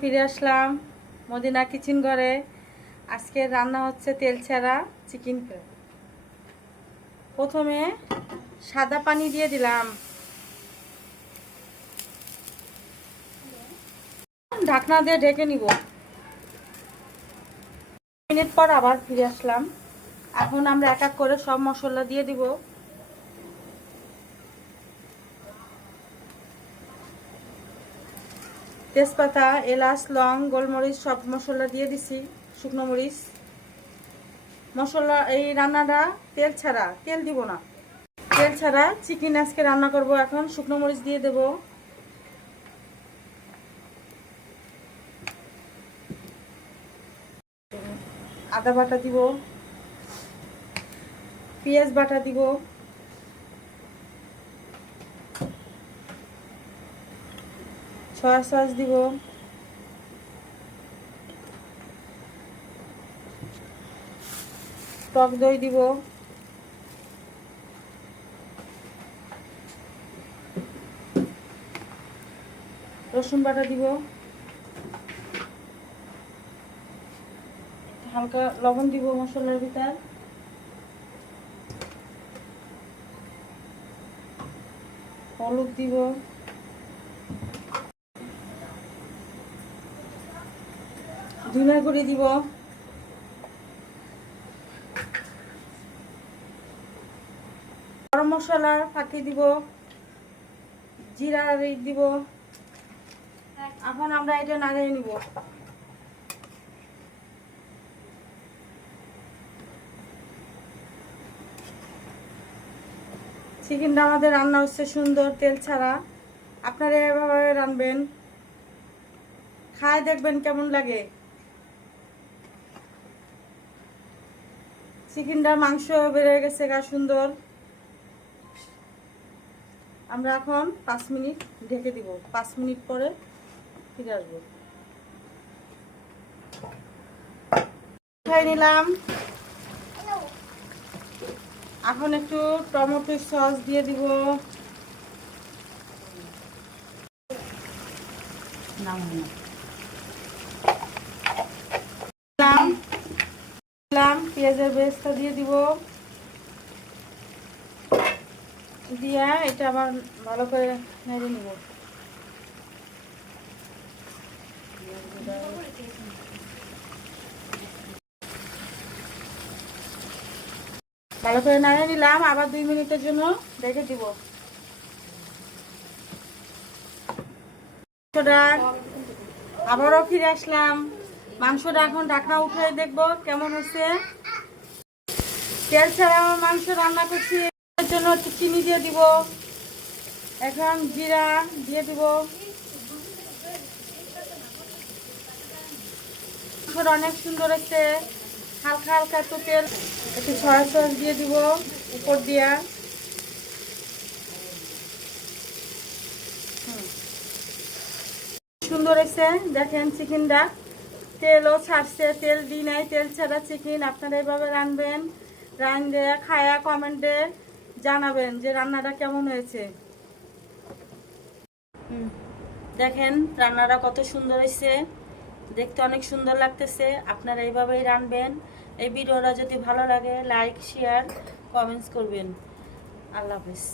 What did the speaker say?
ফিরে আসলাম Medina kitchen ঘরে। আজকে রান্না হচ্ছে তেল ছাড়া চিকেন ফ্রাই। প্রথমে সাদা পানি দিয়ে দিলাম, ঢাকনা দিয়ে ঢেকে নিব। মিনিট পর আবার ফিরে আসলাম। এখন আমরা এক এক করে সব মশলা দিয়ে দিব। তেজপাতা, এলাচ, লং, গোলমরিচ সব মশলা দিয়ে দিছি, শুকনো মরিচ। মশলা এই রান্নাটা তেল ছাড়া, তেল দিব না, তেল ছাড়া চিকেন আজকে রান্না করব। এখন শুকনো মরিচ দিয়ে দেব, আদা বাটা দিব, পেঁয়াজ বাটা দিব, সয়া সস দিব, টক দই দিব, রসুন বাটা দিব, হালকা লবণ দিব মশলার ভিতর, হলুদ দিব, ধনিয়া গুঁড়ি দিব, গরম মশলা ফাঁকি দিব, জিরা দিব। এখন আমরা এটা নাড়িয়ে নিব। চিকেনটা আমাদের রান্না হচ্ছে সুন্দর তেল ছাড়া। আপনারা এভাবে রান্নবেন, খায় দেখবেন কেমন লাগে। চিকেনটা মাংস বেড়ে গেছে গা সুন্দর। আমরা এখন 5 মিনিট ঢেকে দিব, 5 মিনিট পরে ফিরে আসবো। খাই নিলাম। এখন একটু টমেটো সস দিয়ে দিব, পেঁয়াজের পেস্টটা দিয়ে দিব, দিয়া এটা আবার ভালো করে নেড়ে নিব। ভালো করে নাড়িয়ে নিলাম, আবার 2 মিনিটের জন্য রেখে দিব। আবারও ফিরে আসলাম। মাংসটা এখন ঢাকনা উঠে দেখবো কেমন হচ্ছে। তেল ছাড়া আমার মাংস রান্না করছি, এর জন্য একটু চিনি দিয়ে দিব, এখন জিরা দিয়ে দিব। মাংসটা অনেক সুন্দর হচ্ছে, হালকা হালকা একটু তেল, একটু সয়া সস দিয়ে দিব উপর দিয়া। সুন্দর হয়েছে দেখেন চিকেনটা, তেলও ছাড়ছে, তেল দিই নাই, তেল ছাড়া চিকেন। আপনারা এইভাবে রানবেন, রান্ধে খায়া কমেন্টে জানাবেন যে রান্নাটা কেমন হয়েছে। দেখেন রান্নাটা কত সুন্দর হয়েছে, দেখতে অনেক সুন্দর লাগতেছে। আপনারা এইভাবেই রানবেন। এই ভিডিওটা যদি ভালো লাগে লাইক, শেয়ার, কমেন্টস করবেন। আল্লাহ হাফেজ।